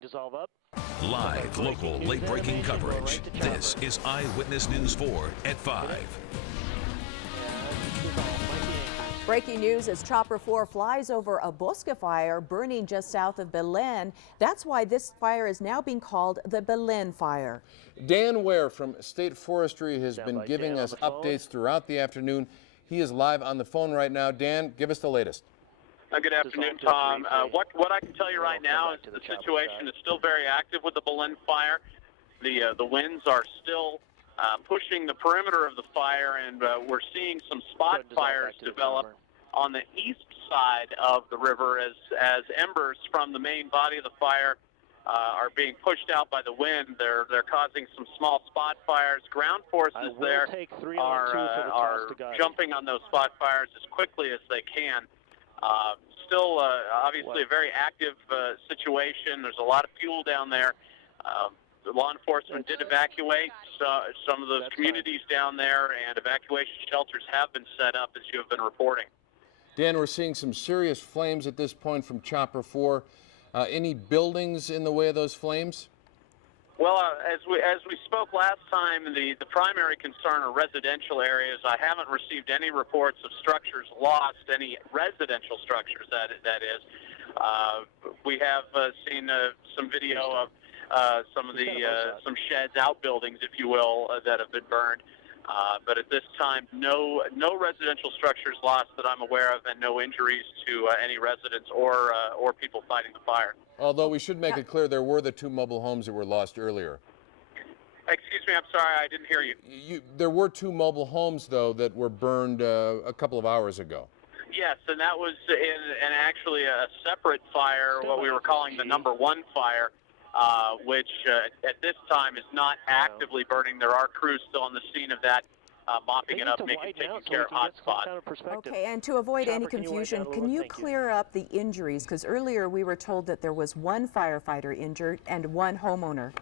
Dissolve up. Live, local, late-breaking coverage. This is Eyewitness News 4 at 5. Breaking news as Chopper 4 flies over a Bosque fire burning just south of Belen. That's why this fire is now being called the Belen Fire. Dan Ware from State Forestry has been giving us updates throughout the afternoon. He is live on the phone right now. Dan, give us the latest. Good afternoon, Tom. What I can tell you right now is the situation is still very active with the Belen Fire. The winds are still pushing the perimeter of the fire, and we're seeing some spot fires develop on the east side of the river as embers from the main body of the fire are being pushed out by the wind. They're causing some small spot fires. Ground forces there are jumping on those spot fires as quickly as they can. Still, obviously, a very active situation. There's a lot of fuel down there. The law enforcement did evacuate some of those communities down there, and evacuation shelters have been set up, as you have been reporting. Dan, we're seeing some serious flames at this point from Chopper 4. Any buildings in the way of those flames? Well, as we spoke last time, the primary concern are residential areas. I haven't received any reports of structures lost, any residential structures, that is. We have seen some video of some sheds, outbuildings, if you will, that have been burned. But at this time, no residential structures lost that I'm aware of, and no injuries to any residents or people fighting the fire. Although we should make it clear there were the 2 mobile homes that were lost earlier. Excuse me, I'm sorry, I didn't hear you. There were 2 mobile homes, though, that were burned a couple of hours ago. Yes, and that was in actually a separate fire, what we were calling the number 1 fire, which at this time is not actively burning. There are crews still on the scene of that, mopping it up, taking care of hot spots. Okay, and to avoid any confusion, can you clear up the injuries? Because earlier we were told that there was 1 firefighter injured and 1 homeowner.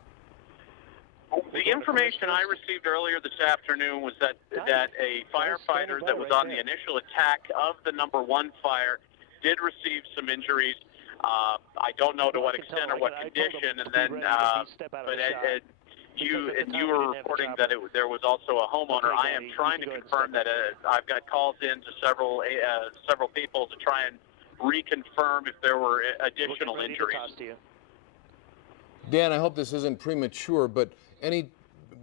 The information I received earlier this afternoon was that a firefighter that was on the initial attack of the number 1 fire did receive some injuries. I don't know to what extent or what condition, and then, you were reporting that there was also a homeowner. I am trying to confirm that. I've got calls in to several people to try and reconfirm if there were additional injuries. Dan, I hope this isn't premature, but any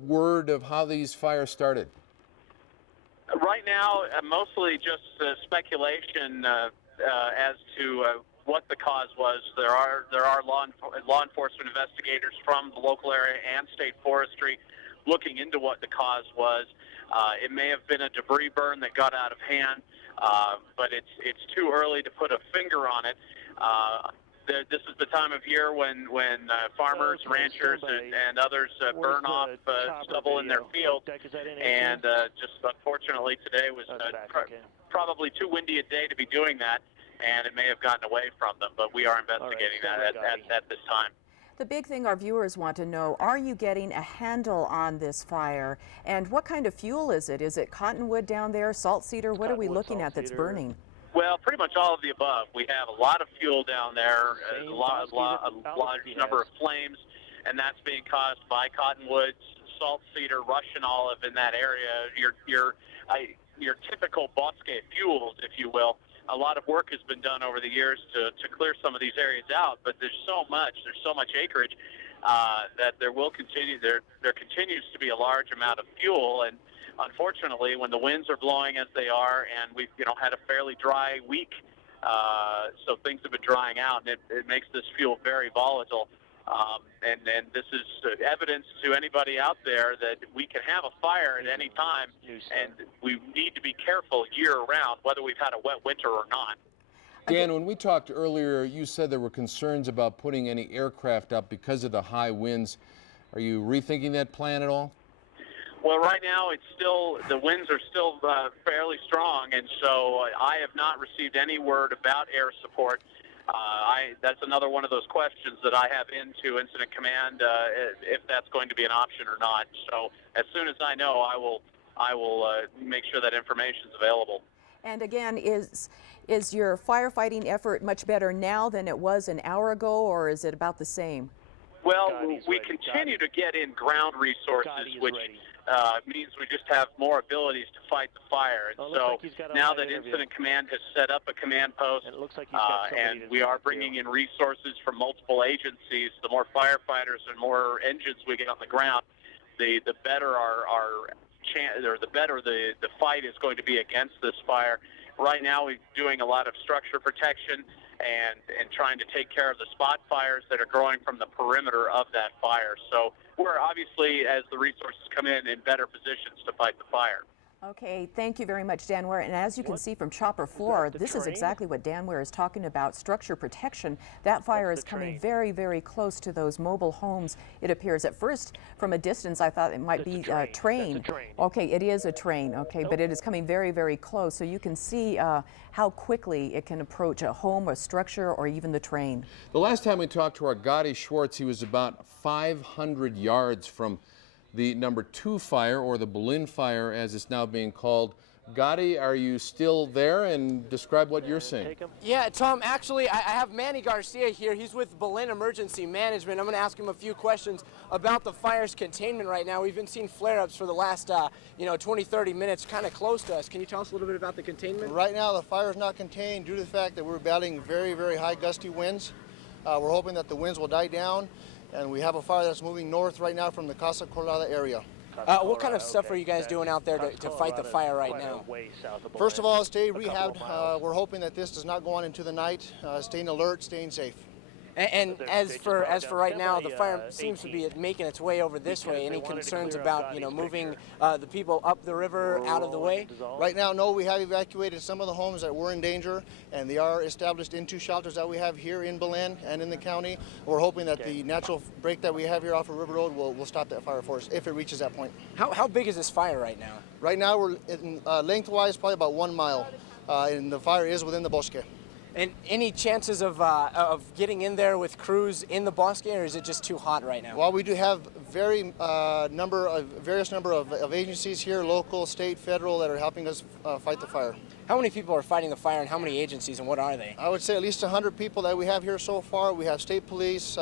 word of how these fires started? Right now, mostly just speculation as to what the cause was. There are law enforcement investigators from the local area and state forestry looking into what the cause was. It may have been a debris burn that got out of hand, but it's too early to put a finger on it. This is the time of year when farmers, ranchers, and others burn off stubble in their fields, and just unfortunately today was probably too windy a day to be doing that, and it may have gotten away from them, but we are investigating that at this time. The big thing our viewers want to know, are you getting a handle on this fire? And what kind of fuel is it? Is it cottonwood down there, salt cedar? What are we looking at that's burning? Well, pretty much all of the above. We have a lot of fuel down there, a large number of flames, and that's being caused by cottonwoods, salt cedar, Russian olive in that area. Your typical bosque fuels, if you will. A lot of work has been done over the years to clear some of these areas out, but there's so much acreage that there continues to be a large amount of fuel, and unfortunately, when the winds are blowing as they are, and we've had a fairly dry week, so things have been drying out, and it makes this fuel very volatile. And this is evidence to anybody out there that we can have a fire at any time, and we need to be careful year-round, whether we've had a wet winter or not. Dan, when we talked earlier, you said there were concerns about putting any aircraft up because of the high winds. Are you rethinking that plan at all? Well, right now the winds are still fairly strong, and so I have not received any word about air support. That's another one of those questions that I have into Incident Command, if that's going to be an option or not. So as soon as I know, I will make sure that information is available. And again, is your firefighting effort much better now than it was an hour ago, or is it about the same? Well, we continue to get in ground resources, which means we just have more abilities to fight the fire. And so now that Incident Command has set up a command post, and we are bringing in resources from multiple agencies, the more firefighters and more engines we get on the ground, the better our chance, or the better the fight is going to be against this fire. Right now, we're doing a lot of structure protection and trying to take care of the spot fires that are growing from the perimeter of that fire. So we're obviously, as the resources come in better positions to fight the fire. Okay, thank you very much, Dan Ware. And as you can see from Chopper 4, this is exactly what Dan Ware is talking about, structure protection. That fire is coming very, very close to those mobile homes, it appears. At first, from a distance, I thought it might be a train. Okay, it is a train, okay, but it is coming very, very close. So you can see how quickly it can approach a home, a structure, or even the train. The last time we talked to our Gotti Schwartz, he was about 500 yards from the number 2 fire, or the Belen Fire as it's now being called. Gotti, are you still there? And describe what you're seeing. Yeah, Tom, actually, I have Manny Garcia here. He's with Belen Emergency Management. I'm going to ask him a few questions about the fire's containment right now. We've been seeing flare-ups for the last 20, 30 minutes, kind of close to us. Can you tell us a little bit about the containment? Right now, the fire is not contained due to the fact that we're battling very, very high gusty winds. We're hoping that the winds will die down. And we have a fire that's moving north right now from the Casa Colorada area. What kind of stuff are you guys doing out there to fight the fire right now? First of all, stay rehabbed. We're hoping that this does not go on into the night. Staying alert, staying safe. And as for right now, the fire seems to be making its way over this way. Any concerns about moving the people up the river out of the way? Right now, no. We have evacuated some of the homes that were in danger, and they are established in 2 shelters that we have here in Belen and in the county. We're hoping that the natural break that we have here off of River Road will stop that fire for us if it reaches that point. How big is this fire right now? Right now, we're lengthwise probably about 1 mile, and the fire is within the bosque. And any chances of getting in there with crews in the bosque, or is it just too hot right now? Well, we do have various number of agencies here, local, state, federal, that are helping us fight the fire. How many people are fighting the fire, and how many agencies, and what are they? I would say at least 100 people that we have here so far. We have state police,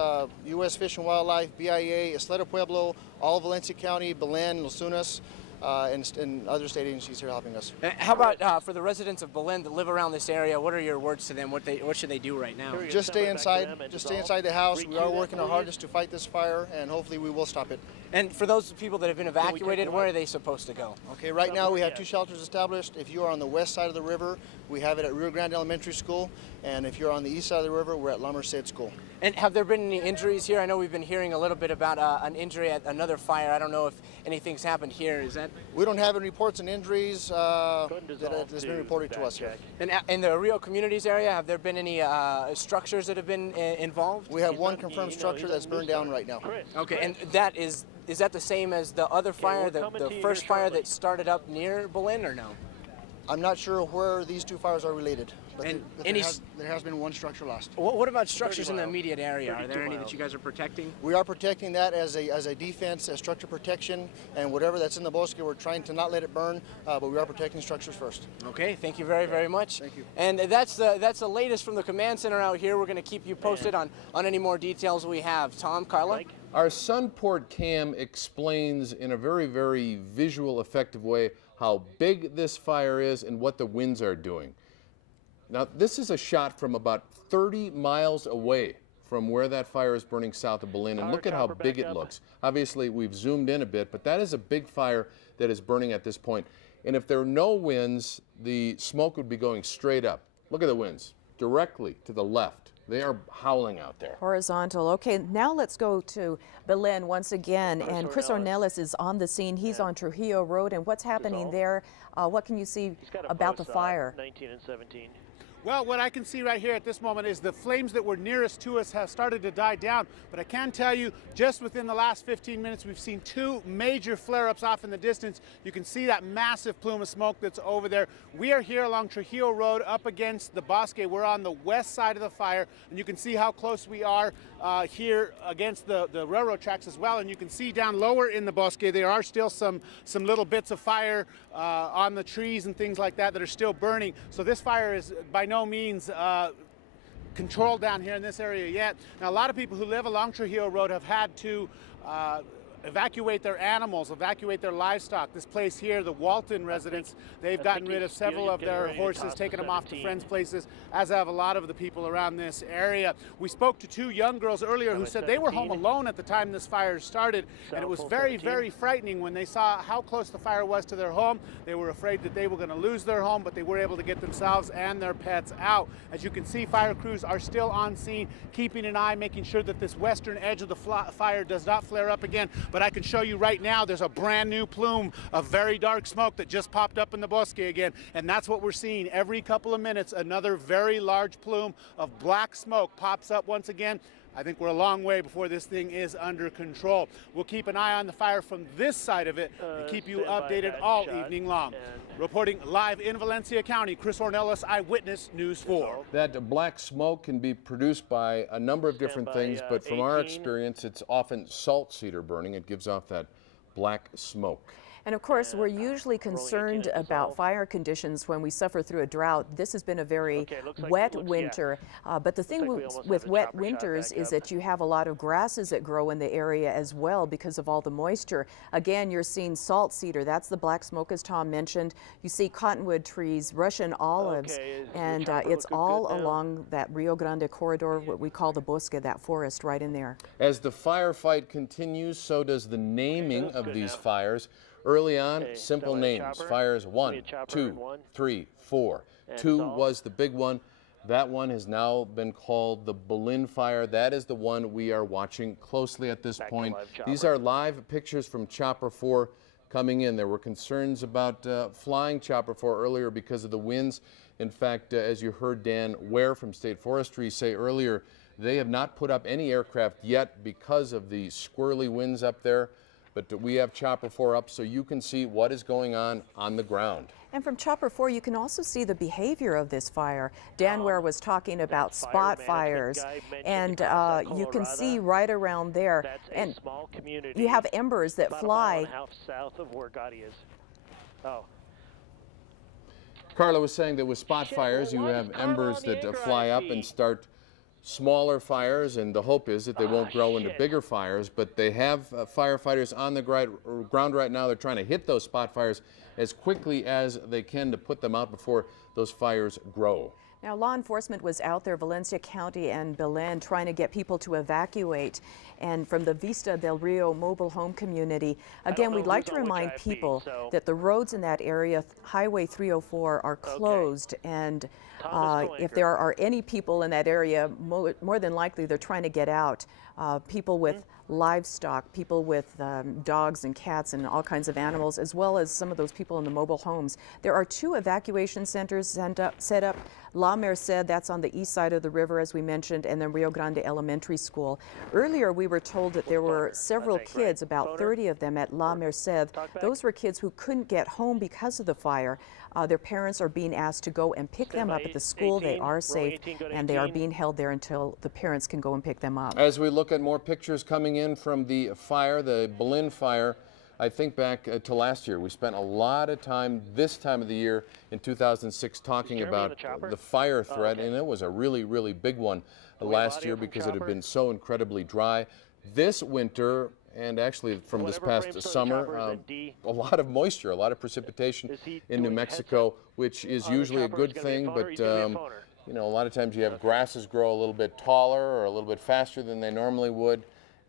U.S. Fish and Wildlife, BIA, Isleta Pueblo, all of Valencia County, Belen, Los Tunas, and other state agencies here helping us. How about for the residents of Belen that live around this area? What are your words to them? What should they do right now? Just stay inside. Just stay inside the house. We are working our hardest to fight this fire, and hopefully we will stop it. And for those people that have been evacuated, where are they supposed to go? Okay, right now we have 2 shelters established. If you are on the west side of the river, we have it at Rio Grande Elementary School, and if you're on the east side of the river, we're at La Merced School. And have there been any injuries here? I know we've been hearing a little bit about an injury at another fire. I don't know if anything's happened here. Is that? We don't have any reports and injuries that has been reported to us here. And in the Rio Communities area, have there been any structures that have been involved? We have 1 confirmed structure that's burned down right now. Okay, and that is that the same as the other fire, the first fire that started up near Belen, or no? I'm not sure where these 2 fires are related, but there has been 1 structure lost. What about structures in the immediate area? Are there any that you guys are protecting? We are protecting that as a defense, as structure protection, and whatever that's in the bosque, we're trying to not let it burn, but we are protecting structures first. Okay, thank you very, very much. Thank you. And that's the latest from the command center out here. We're going to keep you posted on any more details we have. Tom, Carla? Our Sunport cam explains in a very, very visual, effective way how big this fire is and what the winds are doing. Now, this is a shot from about 30 miles away from where that fire is burning south of Belen, and look at how big it looks. Obviously, we've zoomed in a bit, but that is a big fire that is burning at this point. And if there are no winds, the smoke would be going straight up. Look at the winds, directly to the left. They are howling out there. Horizontal. Okay, now let's go to Belen once again. And Chris Ornelas is on the scene. He's on Trujillo Road. And what's happening there? What can you see about the fire? 19 and 17. Well, what I can see right here at this moment is the flames that were nearest to us have started to die down. But I can tell you, just within the last 15 minutes, we've seen 2 major flare-ups off in the distance. You can see that massive plume of smoke that's over there. We are here along Trujillo Road up against the bosque. We're on the west side of the fire, and you can see how close we are here against the railroad tracks as well. And you can see down lower in the bosque, there are still some little bits of fire on the trees and things like that that are still burning. So this fire is by no means control down here in this area yet. Now, a lot of people who live along Trujillo Road have had to evacuate their animals, evacuate their livestock. This place here, the Walton residents, they've gotten rid of several of their horses, taken them off to friends' places, as have a lot of the people around this area. We spoke to two young girls earlier who said they were home alone at the time this fire started, and it was very, very frightening when they saw how close the fire was to their home. They were afraid that they were going to lose their home, but they were able to get themselves and their pets out. As you can see, fire crews are still on scene, keeping an eye, making sure that this western edge of the fire does not flare up again. But I can show you right now there's a brand new plume of very dark smoke that just popped up in the bosque again, and that's what we're seeing. Every couple of minutes, another very large plume of black smoke pops up once again. I think we're a long way before this thing is under control. We'll keep an eye on the fire from this side of it and keep you updated all evening long. Reporting live in Valencia County, Chris Ornelas, Eyewitness News 4. That black smoke can be produced by a number of different things, but from our experience, it's often salt cedar burning. It gives off that black smoke. And of course, we're usually concerned about fire conditions when we suffer through a drought. This has been a very wet winter. But the thing with wet winters is that you have a lot of grasses that grow in the area as well because of all the moisture. Again, you're seeing salt cedar. That's the black smoke, as Tom mentioned. You see cottonwood trees, Russian olives, and it's all along that Rio Grande corridor, what we call the bosque, that forest right in there. As the firefight continues, so does the naming of these fires. Early on, simple names. Fires 1, 2, 3, 4. 2 was the big one. That one has now been called the Belen Fire. That is the one we are watching closely at this point. These are live pictures from Chopper 4 coming in. There were concerns about flying Chopper 4 earlier because of the winds. In fact, as you heard Dan Ware from State Forestry say earlier, they have not put up any aircraft yet because of the squirrely winds up there. But we have Chopper 4 up so you can see what is going on the ground. And from Chopper 4, you can also see the behavior of this fire. Dan Ware was talking about spot fires, and you can see right around there. And you have embers that fly. South of where Gotti is. Oh. Carla was saying that with spot fires, you have embers that fly up and start smaller fires, and the hope is that they won't grow into bigger fires, but they have firefighters on the ground right now. They're trying to hit those spot fires as quickly as they can to put them out before those fires grow. Now, law enforcement was out there, Valencia County and Belen, trying to get people to evacuate. And from the Vista del Rio mobile home community, again, we'd like to remind people that the roads in that area, Highway 304, are closed. And if there are any people in that area, more than likely they're trying to get out. People with livestock, people with dogs and cats and all kinds of animals, as well as some of those people in the mobile homes. There are 2 evacuation centers set up. La Merced, that's on the east side of the river, as we mentioned, and then Rio Grande Elementary School. Earlier, we were told that there were several kids, about 30 of them at La Merced. Those were kids who couldn't get home because of the fire. Their parents are being asked to go and pick them up at the school. They are safe, and they are being held there until the parents can go and pick them up. As we look at more pictures coming in from the fire, the Belen Fire, I think back to last year. We spent a lot of time this time of the year in 2006 talking about the fire threat, and it was a really, really big one last year because it had been so incredibly dry. This winter, and actually from this past summer, a lot of moisture, a lot of precipitation in New Mexico, which is usually a good thing, but you know, a lot of times you have grasses grow a little bit taller or a little bit faster than they normally would.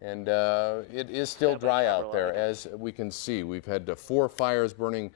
And it is still dry out there, as we can see. We've had 4 fires burning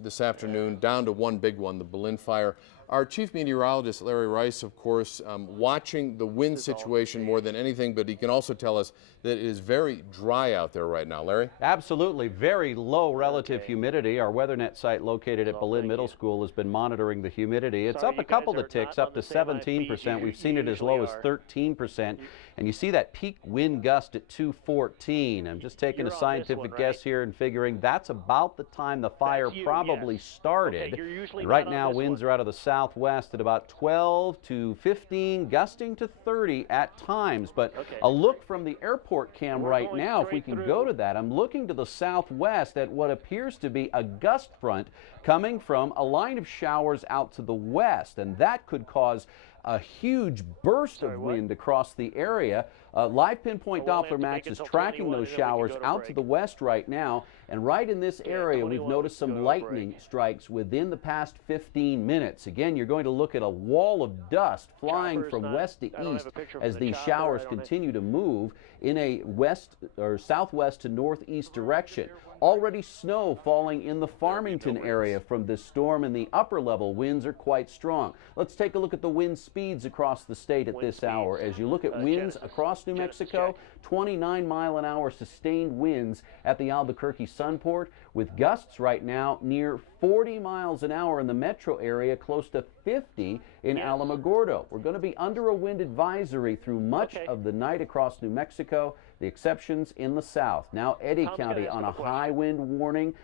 this afternoon, down to 1 big one, the Belen Fire. Our chief meteorologist, Larry Rice, of course, watching the wind situation more than anything, but he can also tell us that it is very dry out there right now. Larry? Absolutely. Very low relative humidity. Our WeatherNet site located at Belen Middle School has been monitoring the humidity. It's up a couple of ticks, up to 17%. We've seen it as low as 13%. And you see that peak wind gust at 214. I'm just taking a scientific guess here and figuring that's about the time the fire probably started. And right now, winds are out of the southwest at about 12 to 15, gusting to 30 at times. But a look from the airport cam right now, if we can go to that, I'm looking to the southwest at what appears to be a gust front coming from a line of showers out to the west, and that could cause a huge burst of wind across the area. Live pinpoint Doppler Max is tracking those showers out to the west right now, and right in this area we've noticed some lightning strikes within the past 15 minutes. Again, you're going to look at a wall of dust flying from west to east as these showers continue to move in a west or southwest to northeast direction. Already snow falling in the Farmington area from this storm, and the upper level winds are quite strong. Let's take a look at the wind speeds across the state at this hour. As you look at winds across New Mexico, 29-mile-an-hour sustained winds at the Albuquerque Sunport, with gusts right now near 40 miles an hour in the metro area, close to 50 in Alamogordo. We're going to be under a wind advisory through much of the night across New Mexico, the exceptions in the south. Now Eddy County on a high wind warning,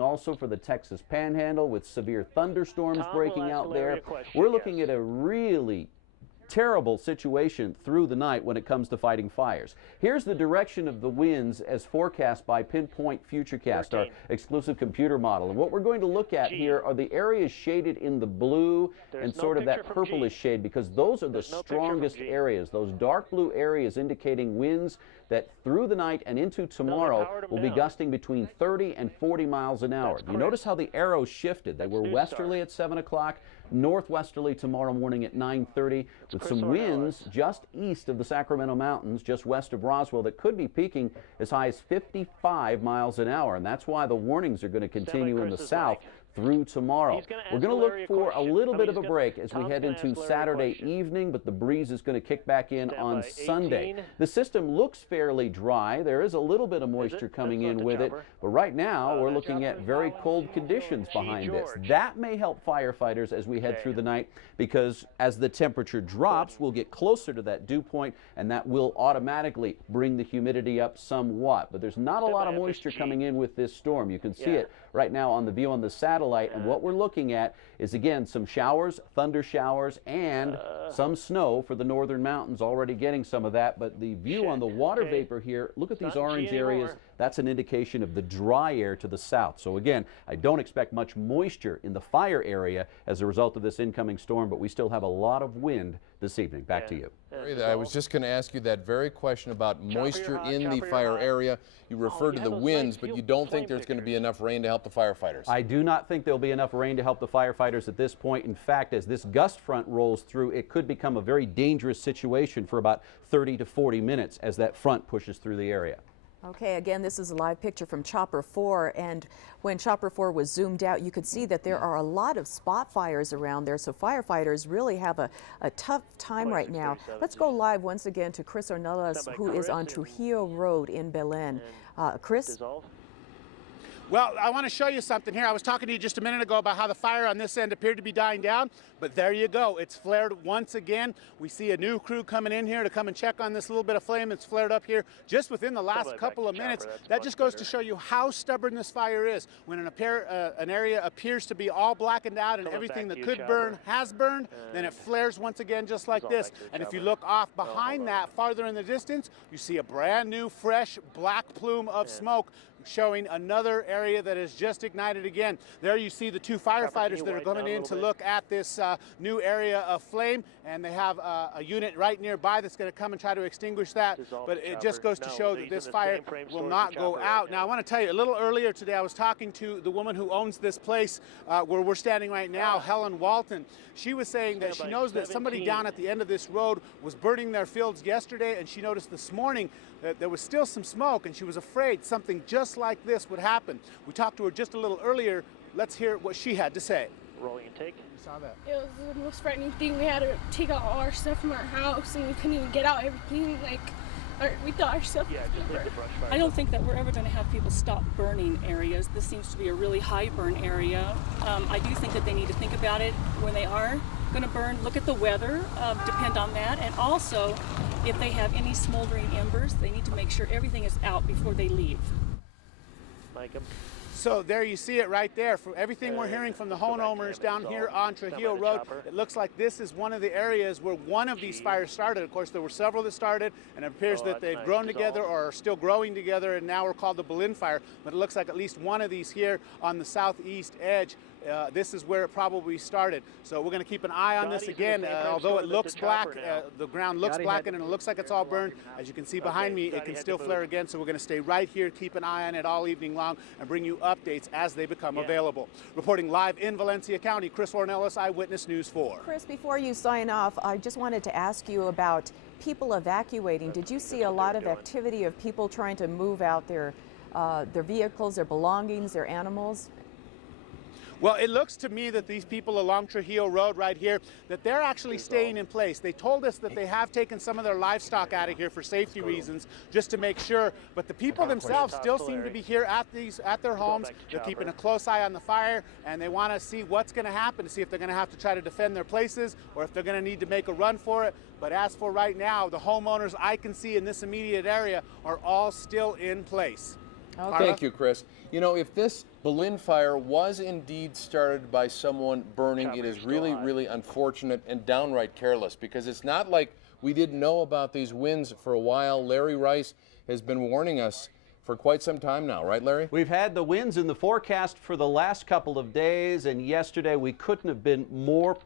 also for the Texas Panhandle with severe thunderstorms breaking out there. We're looking at a really terrible situation through the night when it comes to fighting fires. Here's the direction of the winds as forecast by Pinpoint Futurecast, our exclusive computer model. And what we're going to look at here are the areas shaded in the blue and sort of that purplish shade, because those are the strongest areas. Those dark blue areas indicating winds that through the night and into tomorrow will be gusting between 30 and 40 miles an hour. You notice how the arrows shifted. They were westerly at 7 o'clock, northwesterly tomorrow morning at 9:30, with some winds just east of the Sacramento Mountains, just west of Roswell, that could be peaking as high as 55 miles an hour. And that's why the warnings are going to continue in the south through tomorrow. We're going to look for a little bit of a break as we head into Saturday evening, but the breeze is going to kick back in on Sunday. The system looks fairly dry. There is a little bit of moisture coming in with it, but right now we're looking at very cold conditions behind this. That may help firefighters as we head through the night, because as the temperature drops, we'll get closer to that dew point, and that will automatically bring the humidity up somewhat. But there's not a lot of moisture coming in with this storm. You can see it right now on the view on the satellite, and what we're looking at is, again, some showers, thunder showers, and some snow for the northern mountains, already getting some of that. But the view on the water vapor here, look at these orange areas. That's an indication of the dry air to the south. So again, I don't expect much moisture in the fire area as a result of this incoming storm, but we still have a lot of wind this evening. Back to you. I was just going to ask you that very question about moisture in the fire area. You referred to the winds, but you don't think there's going to be enough rain to help the firefighters? I do not think there'll be enough rain to help the firefighters at this point. In fact, as this gust front rolls through, it could become a very dangerous situation for about 30 to 40 minutes as that front pushes through the area. Okay, again, this is a live picture from Chopper 4, and when Chopper 4 was zoomed out, you could see that there are a lot of spot fires around there, so firefighters really have a tough time right now. Let's go live once again to Chris Ornelas, who is on Trujillo Road in Belen. Chris? Well, I want to show you something here. I was talking to you just a minute ago about how the fire on this end appeared to be dying down, but there you go. It's flared once again. We see a new crew coming in here to come and check on this little bit of flame that's flared up here just within the last couple of minutes. That just goes to show you how stubborn this fire is. When an area appears to be all blackened out and everything that could burn has burned, then it flares once again just like this. And if you look off behind that, farther in the distance, you see a brand new, fresh, black plume of smoke, showing another area that has just ignited again. There you see the two firefighters that are coming in to look at this new area of flame, and they have a unit right nearby that's going to come and try to extinguish that. But it just goes to show that this fire will not go out. Now I want to tell you, a little earlier today I was talking to the woman who owns this place where we're standing right now, Helen Walton. She was saying that she knows that somebody down at the end of this road was burning their fields yesterday, and she noticed this morning that there was still some smoke, and she was afraid something just like this would happen. We talked to her just a little earlier. Let's hear what she had to say. Rolling intake. You saw that? It was the most frightening thing. We had to take out all our stuff from our house, and we couldn't even get out everything. We thought our stuff was burnt. I don't think that we're ever going to have people stop burning areas. This seems to be a really high burn area. I do think that they need to think about it when they are going to burn. Look at the weather, depend on that, and also if they have any smoldering embers, they need to make sure everything is out before they leave. So there you see it right there. From everything we're hearing from the homeowners down here on Trujillo Road, it looks like this is one of the areas where one of these fires started. Of course, there were several that started, and it appears that they've grown together or are still growing together, and now we're called the Belen Fire. But it looks like at least one of these here on the southeast edge this is where it probably started. So we're going to keep an eye on this again. Although it looks black, the ground looks blackened and it looks like it's all burned. As you can see behind me, it can still flare again. So we're going to stay right here, keep an eye on it all evening long, and bring you updates as they become available. Reporting live in Valencia County, Chris Ornelas, Eyewitness News 4. Chris, before you sign off, I just wanted to ask you about people evacuating. Did you see a lot of activity of people trying to move out their vehicles, their belongings, their animals? Well, it looks to me that these people along Trujillo Road right here, that they're actually staying in place. They told us that they have taken some of their livestock out of here for safety reasons, just to make sure. But the people themselves still seem to be here at their homes. They're keeping a close eye on the fire, and they want to see what's going to happen, to see if they're going to have to try to defend their places or if they're going to need to make a run for it. But as for right now, the homeowners I can see in this immediate area are all still in place. Okay. Thank you, Chris. You know, if this Belen fire was indeed started by someone burning, it is really, really unfortunate and downright careless, because it's not like we didn't know about these winds for a while. Larry Rice has been warning us for quite some time now, right, Larry? We've had the winds in the forecast for the last couple of days, and yesterday we couldn't have been more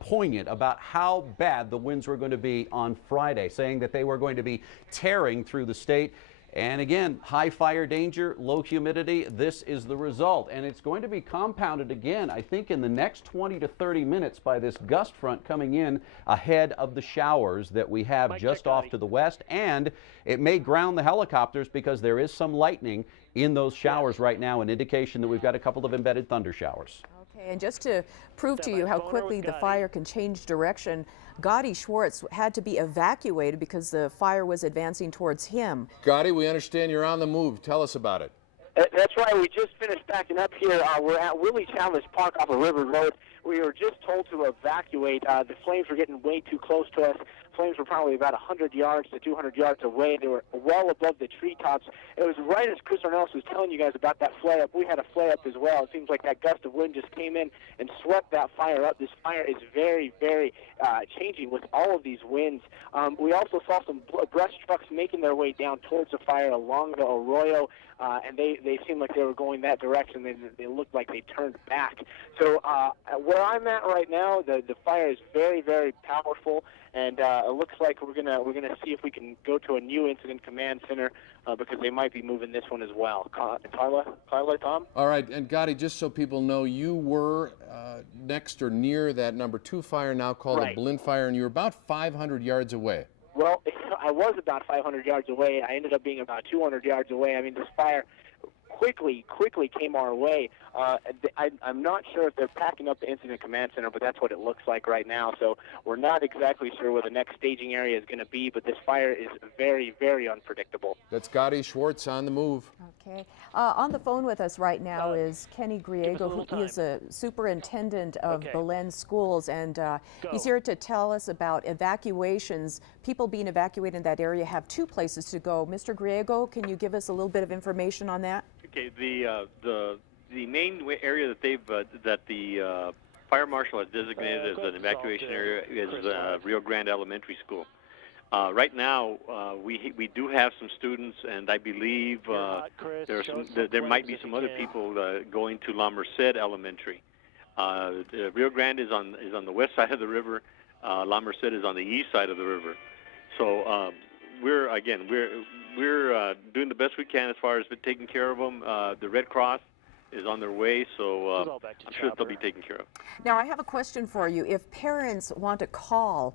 poignant about how bad the winds were going to be on Friday, saying that they were going to be tearing through the state. And again, high fire danger, low humidity, this is the result. And it's going to be compounded again, I think, in the next 20 to 30 minutes by this gust front coming in ahead of the showers that we have just off to the west. And it may ground the helicopters because there is some lightning in those showers right now, an indication that we've got a couple of embedded thunder showers. Okay, and just to prove to you how quickly the fire can change direction, Gotti Schwartz had to be evacuated because the fire was advancing towards him. Gotti, we understand you're on the move. Tell us about it. That's right. We just finished backing up here. We're at Willie Chalmers Park off of River Road. We were just told to evacuate. The flames were getting way too close to us. Flames were probably about 100 yards to 200 yards away. They were well above the treetops. It was right as Chris Ornelas was telling you guys about that flare-up. We had a flare-up as well. It seems like that gust of wind just came in and swept that fire up. This fire is very, very changing with all of these winds. We also saw some brush trucks making their way down towards the fire along the arroyo. And they seemed like they were going that direction. They looked like they turned back. So where I'm at right now, the fire is very, very powerful, and it looks like we're gonna see if we can go to a new incident command center because they might be moving this one as well. Tyler, Tom? All right, and Gotti, just so people know, you were next or near that number 2 fire now called the Belen Fire, and you were about 500 yards away. Well, I was about 500 yards away. I ended up being about 200 yards away. I mean, this fire quickly came our way. I'm not sure if they're packing up the incident command center, but that's what it looks like right now. So we're not exactly sure where the next staging area is going to be, but this fire is very, very unpredictable. That's Gotti Schwartz on the move. Okay. On the phone with us right now is Kenny Griego, who is a superintendent of Belen schools, and he's here to tell us about evacuations. People being evacuated in that area have 2 places to go. Mr. Griego, can you give us a little bit of information on that? Okay, the main area that the fire marshal has designated as an evacuation area is Rio Grande Elementary School. Right now, we do have some students, and I believe there might be some other people going to La Merced Elementary. Rio Grande is on the west side of the river. La Merced is on the east side of the river. So we're doing the best we can as far as taking care of them. The Red Cross is on their way, so I'm sure they'll be taken care of. Now, I have a question for you. If parents want to call,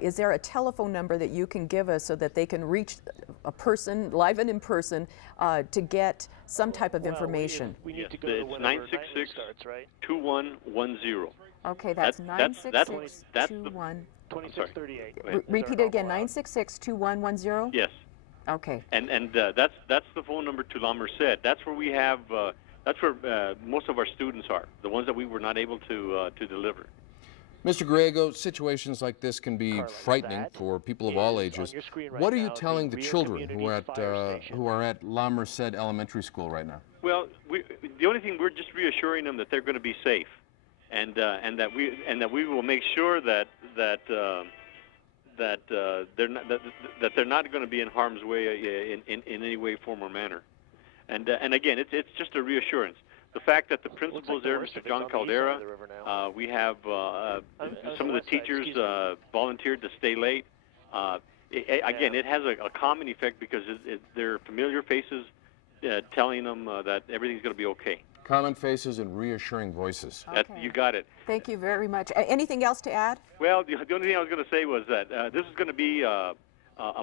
is there a telephone number that you can give us so that they can reach a person, live and in person, to get some type of information? Yes, it's 966-2110. Okay, that's 966-21. 2638. Repeat it again, 966-2110? Yes. Okay. And that's the phone number to La Merced. That's where we have that's where most of our students are, the ones that we were not able to deliver. Mr. Griego, situations like this can be frightening for people of all ages. What are you telling the children who are at La Merced Elementary School right now? Well, the only thing, we're just reassuring them that they're going to be safe, and that we will make sure that they're not going to be in harm's way in any way, form, or manner. And again, it's just a reassurance. the fact that the principal is there, Mr. John Caldera, we have some of the teachers volunteered to stay late. Again, it has a calming effect because they're familiar faces telling them that everything's going to be okay. Common faces and reassuring voices. Okay. You got it. Thank you very much. Anything else to add? Well, the only thing I was going to say was that this is going to be a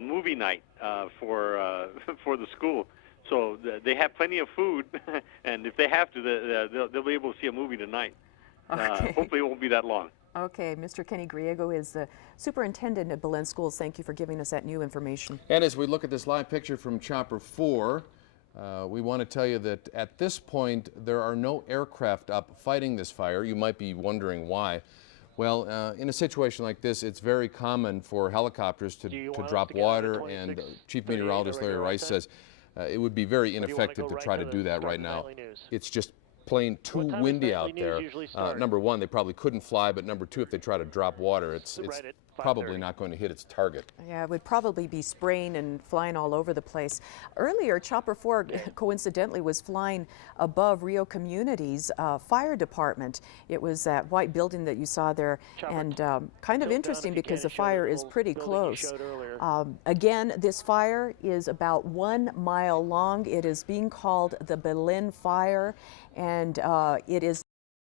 movie night for the school. So they have plenty of food, and if they have to, they'll be able to see a movie tonight. Okay. Hopefully it won't be that long. Okay, Mr. Kenny Griego is the superintendent at Belen Schools. Thank you for giving us that new information. And as we look at this live picture from Chopper 4, we want to tell you that at this point there are no aircraft up fighting this fire. You might be wondering why. Well, in a situation like this, it's very common for helicopters to drop water, and Chief Meteorologist Larry Rice says it would be very ineffective to try to do that right now. It's just plain too windy out there. Number one, they probably couldn't fly, but number two, if they try to drop water, it's probably not going to hit its target. Yeah, it would probably be spraying and flying all over the place. Earlier, Chopper 4 coincidentally was flying above Rio Community's fire department. It was that white building that you saw there, and kind of interesting because the fire is pretty close. Again, this fire is about 1 mile long. It is being called the Belen Fire, and it is